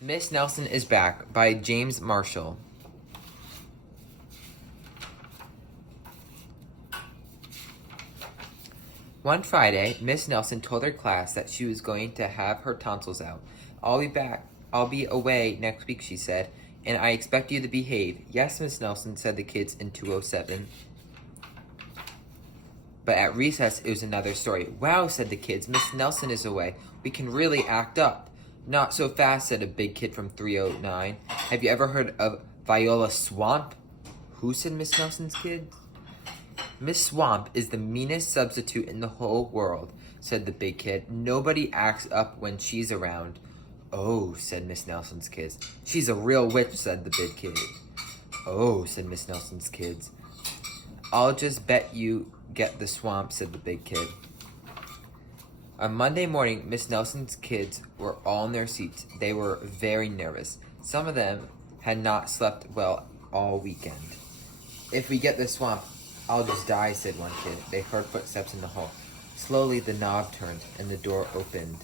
Miss Nelson is Back by James Marshall. One Friday, Miss Nelson told her class that she was going to have her tonsils out. I'll be back. I'll be away next week, she said, and I expect you to behave. Yes, Miss Nelson, said the kids in 207. But at recess, it was another story. Wow, said the kids, Miss Nelson is away. We can really act up. Not so fast, said a big kid from 309. Have you ever heard of Viola Swamp? Who, said Miss Nelson's kids? Miss Swamp is the meanest substitute in the whole world, said the big kid. Nobody acts up when she's around. Oh, said Miss Nelson's kids. She's a real witch, said the big kid. Oh, said Miss Nelson's kids. I'll just bet you get the swamp, said the big kid. On Monday morning, Miss Nelson's kids were all in their seats. They were very nervous. Some of them had not slept well all weekend. If we get the swamp, I'll just die, said one kid. They heard footsteps in the hall. Slowly, the knob turned, and the door opened.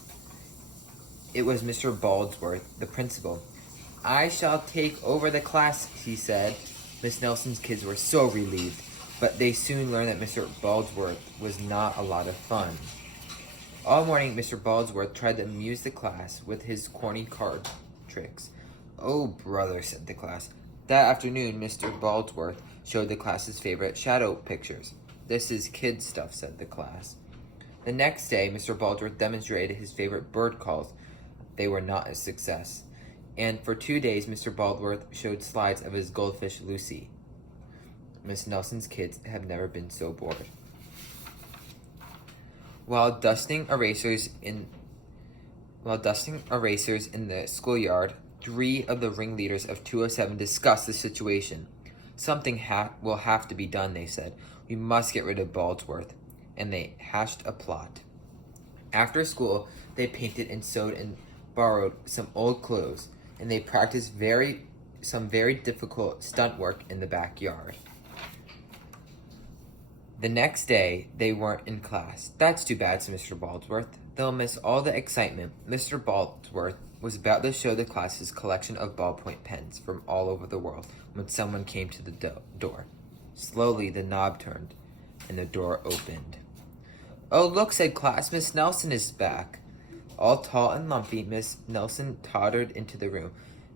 It was Mr. Baldsworth, the principal. I shall take over the class, he said. Miss Nelson's kids were so relieved, but they soon learned that Mr. Baldsworth was not a lot of fun. All morning, Mr. Baldsworth tried to amuse the class with his corny card tricks. Oh, brother, said the class. That afternoon, Mr. Baldsworth showed the class's favorite shadow pictures. This is kid stuff, said the class. The next day, Mr. Baldsworth demonstrated his favorite bird calls. They were not a success. And for 2 days, Mr. Baldsworth showed slides of his goldfish Lucy. Miss Nelson's kids have never been so bored. While dusting erasers in the schoolyard, 3 of the ringleaders of 207 discussed the situation. Something will have to be done, they said. We must get rid of Baldsworth. And they hatched a plot. After school, they painted and sewed and borrowed some old clothes, and they practiced some very difficult stunt work in the backyard. The next day, they weren't in class. That's too bad, said Mr. Baldsworth. They'll miss all the excitement. Mr. Baldsworth was about to show the class his collection of ballpoint pens from all over the world when someone came to the door. Slowly, the knob turned, and the door opened. Oh, look, said class, Miss Nelson is back. All tall and lumpy, Miss Nelson tottered into the room.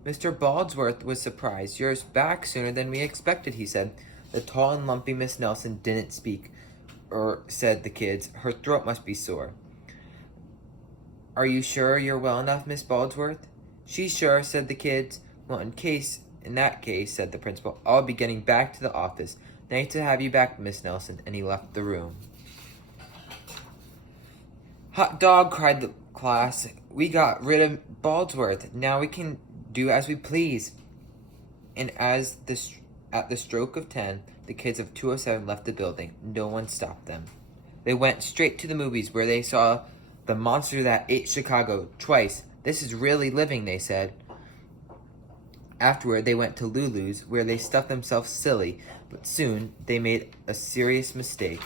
Mr. Baldsworth was surprised. You're back sooner than we expected, he said. The tall and lumpy Miss Nelson didn't speak, said the kids. Her throat must be sore. Are you sure you're well enough, Miss Baldsworth? She's sure, said the kids. Well, in that case, said the principal, I'll be getting back to the office. Nice to have you back, Miss Nelson, and he left the room. Hot dog, cried the class. We got rid of Baldsworth. Now we can do as we please. And at the stroke of 10, the kids of 207 left the building. No one stopped them. They went straight to the movies where they saw The Monster That Ate Chicago twice. This is really living, they said. Afterward, they went to Lulu's where they stuffed themselves silly, but soon they made a serious mistake.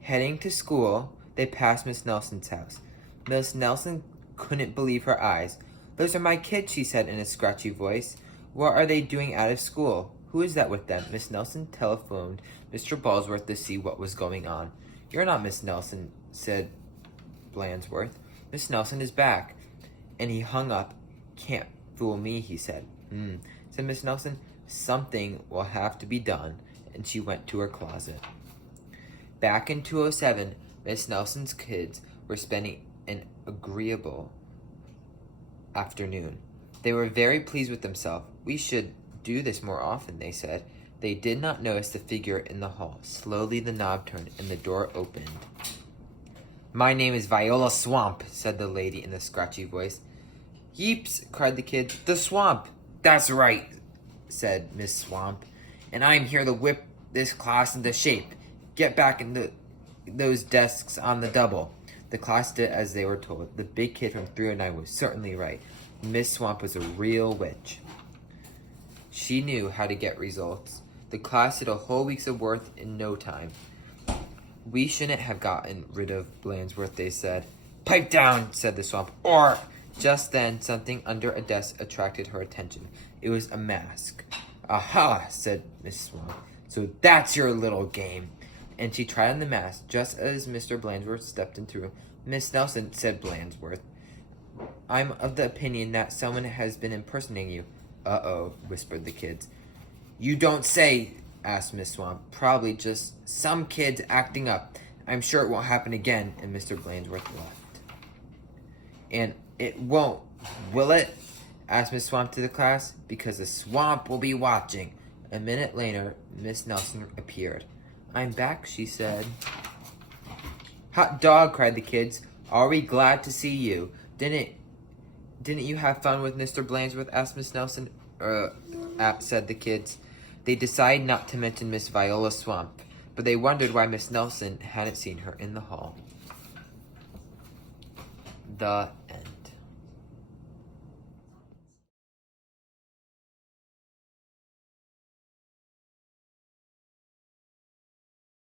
Heading to school, they passed Miss Nelson's house. Miss Nelson couldn't believe her eyes. Those are my kids, she said in a scratchy voice. What are they doing out of school? Who is that with them? Miss Nelson telephoned Mr. Baldsworth to see what was going on. You're not Miss Nelson, said Blandsworth. Miss Nelson is back. And he hung up. Can't fool me, he said. Said Miss Nelson. Something will have to be done. And she went to her closet. Back in 207, Miss Nelson's kids were spending an agreeable afternoon. They were very pleased with themselves. We should do this more often, they said. They did not notice the figure in the hall. Slowly the knob turned and the door opened. My name is Viola Swamp, said the lady in the scratchy voice. Yeeps, cried the kids. The swamp. That's right, said Miss Swamp. And I'm here to whip this class into shape. Get back into those desks on the double. The class did as they were told. The big kid from 309 was certainly right. Miss Swamp was a real witch. She knew how to get results. The class did a whole week's of work in no time. We shouldn't have gotten rid of Blandsworth, they said. Pipe down, said the Swamp, or Just then, something under a desk attracted her attention. It was a mask. Aha, said Miss Swan. So that's your little game. And she tried on the mask. Just as Mr. Blandsworth stepped into the room, Miss Nelson, said Blandsworth, I'm of the opinion that someone has been impersonating you. Uh-oh, whispered the kids. You don't say, asked Miss Swan. Probably just some kids acting up. I'm sure it won't happen again. And Mr. Blandsworth left. And it won't, will it? Asked Miss Swamp to the class. Because the swamp will be watching. A minute later, Miss Nelson appeared. I'm back, she said. Hot dog, cried the kids. Are we glad to see you? Didn't you have fun with Mr. Blandsworth? Asked Miss Nelson. Said the kids. They decided not to mention Miss Viola Swamp, but they wondered why Miss Nelson hadn't seen her in the hall. The